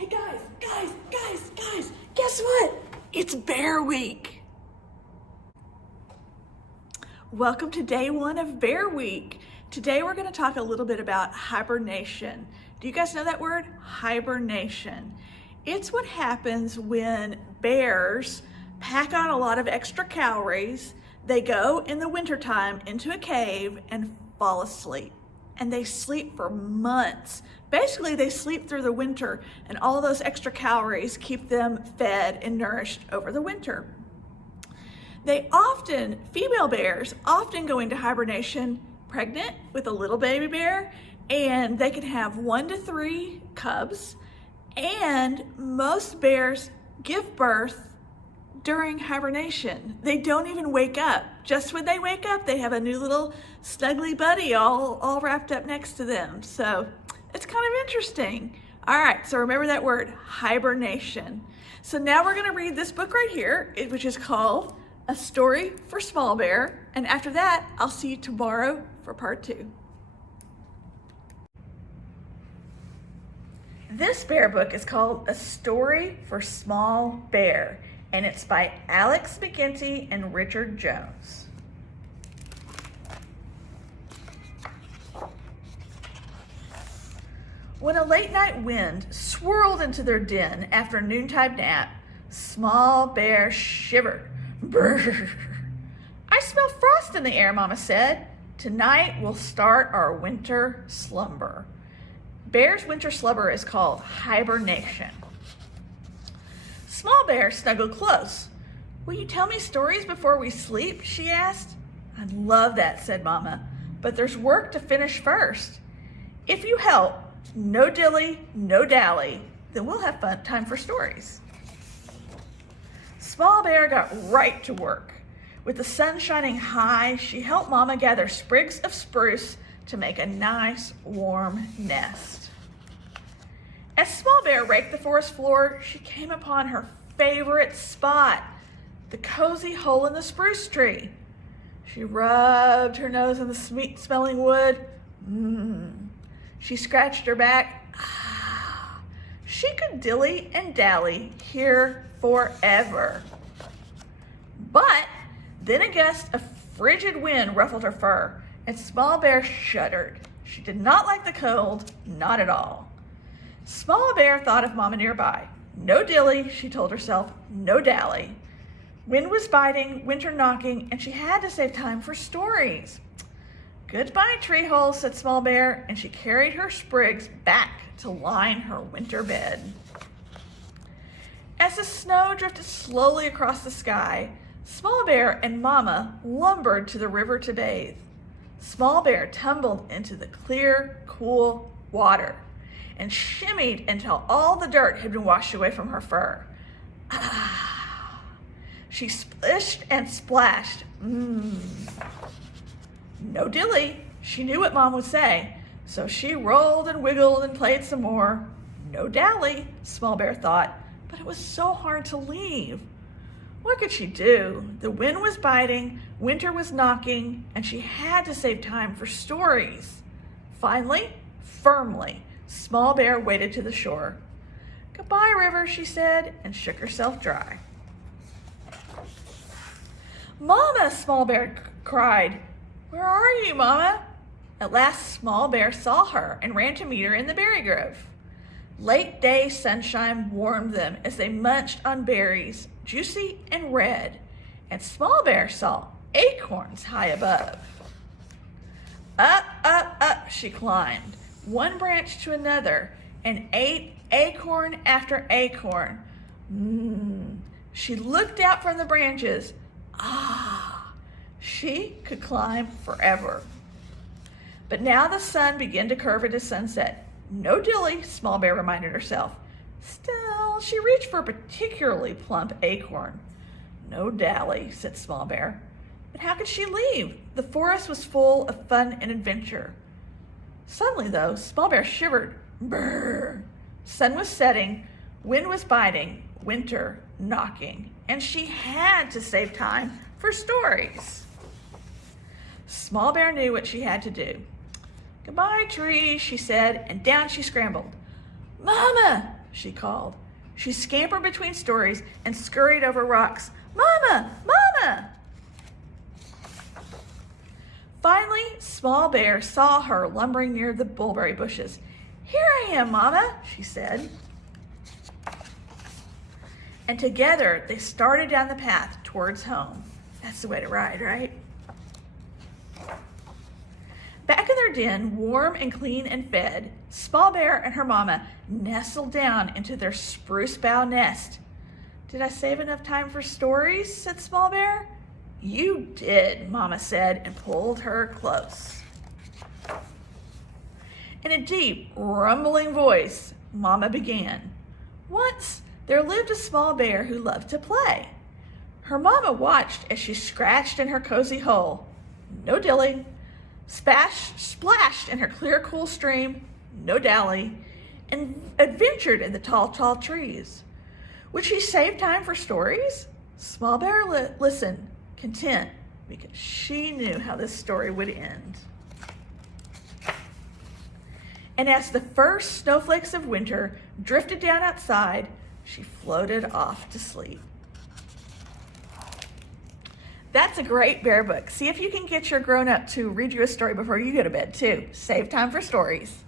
Hey guys, guess what? It's Bear Week. Welcome to day one of Bear Week. Today we're going to talk a little bit about hibernation. Do you guys know that word? Hibernation. It's what happens when bears pack on a lot of extra calories. They go in the wintertime into a cave and fall asleep. And they sleep for months. Basically, they sleep through the winter, and all those extra calories keep them fed and nourished over the winter. Female bears often go into hibernation pregnant with a little baby bear, and they can have 1 to 3 cubs. And most bears give birth during hibernation. They don't even wake up. Just when they wake up, they have a new little snuggly buddy all wrapped up next to them. So it's kind of interesting. All right, so remember that word, hibernation. So now we're gonna read this book right here, which is called A Story for Small Bear. And after that, I'll see you tomorrow for part 2. This bear book is called A Story for Small Bear, and it's by Alex McGinty and Richard Jones. When a late night wind swirled into their den after a noontime nap, Small Bear shivered. Brrr. I smell frost in the air, Mama said. Tonight we'll start our winter slumber. Bear's winter slumber is called hibernation. Small Bear snuggled close. Will you tell me stories before we sleep? She asked. I'd love that, said Mama, but there's work to finish first. If you help, no dilly, no dally, then we'll have fun time for stories. Small Bear got right to work. With the sun shining high, she helped Mama gather sprigs of spruce to make a nice, warm nest. As Small Bear raked the forest floor, she came upon her favorite spot, the cozy hole in the spruce tree. She rubbed her nose in the sweet-smelling wood. She scratched her back. She could dilly and dally here forever. But then a gust of frigid wind ruffled her fur, and Small Bear shuddered. She did not like the cold, not at all. Small Bear thought of Mama nearby. No dilly, she told herself, no dally. Wind was biting, winter knocking, and she had to save time for stories. Goodbye, tree hole, said Small Bear, and she carried her sprigs back to line her winter bed. As the snow drifted slowly across the sky, Small Bear and Mama lumbered to the river to bathe. Small Bear tumbled into the clear, cool water and shimmied until all the dirt had been washed away from her fur. She splished and splashed. No dilly. She knew what Mom would say, so she rolled and wiggled and played some more. No dally, Small Bear thought, but it was so hard to leave. What could she do? The wind was biting, winter was knocking, and she had to save time for stories. Finally, firmly, Small Bear waded to the shore. Goodbye, river, she said, and shook herself dry. Mama, Small Bear cried. Where are you, Mama? At last, Small Bear saw her and ran to meet her in the berry grove. Late day sunshine warmed them as they munched on berries, juicy and red, and Small Bear saw acorns high above. Up, up, up she climbed, one branch to another, and ate acorn after acorn. She looked out from the branches. She could climb forever. But now the sun began to curve into sunset. No dilly, Small Bear reminded herself. Still, she reached for a particularly plump acorn. No dally, said Small Bear. But how could she leave? The forest was full of fun and adventure. Suddenly, though, Small Bear shivered. Brrr! Sun was setting, wind was biting, winter knocking, and she had to save time for stories. Small Bear knew what she had to do. Goodbye, tree, she said, and down she scrambled. Mama, she called. She scampered between stories and scurried over rocks. Mama! Mama! Finally, Small Bear saw her lumbering near the bulberry bushes. Here I am, Mama, she said. And together they started down the path towards home. That's the way to ride, right? Back in their den, warm and clean and fed, Small Bear and her mama nestled down into their spruce bough nest. Did I save enough time for stories? Said Small Bear. You did, Mama said, and pulled her close. In a deep, rumbling voice, Mama began. Once there lived a small bear who loved to play. Her mama watched as she scratched in her cozy hole. No dilly. Splashed in her clear, cool stream. No dally. And adventured in the tall, tall trees. Would she save time for stories? Small Bear listened, content, because she knew how this story would end. And as the first snowflakes of winter drifted down outside, she floated off to sleep. That's a great bear book. See if you can get your grown-up to read you a story before you go to bed, too. Save time for stories.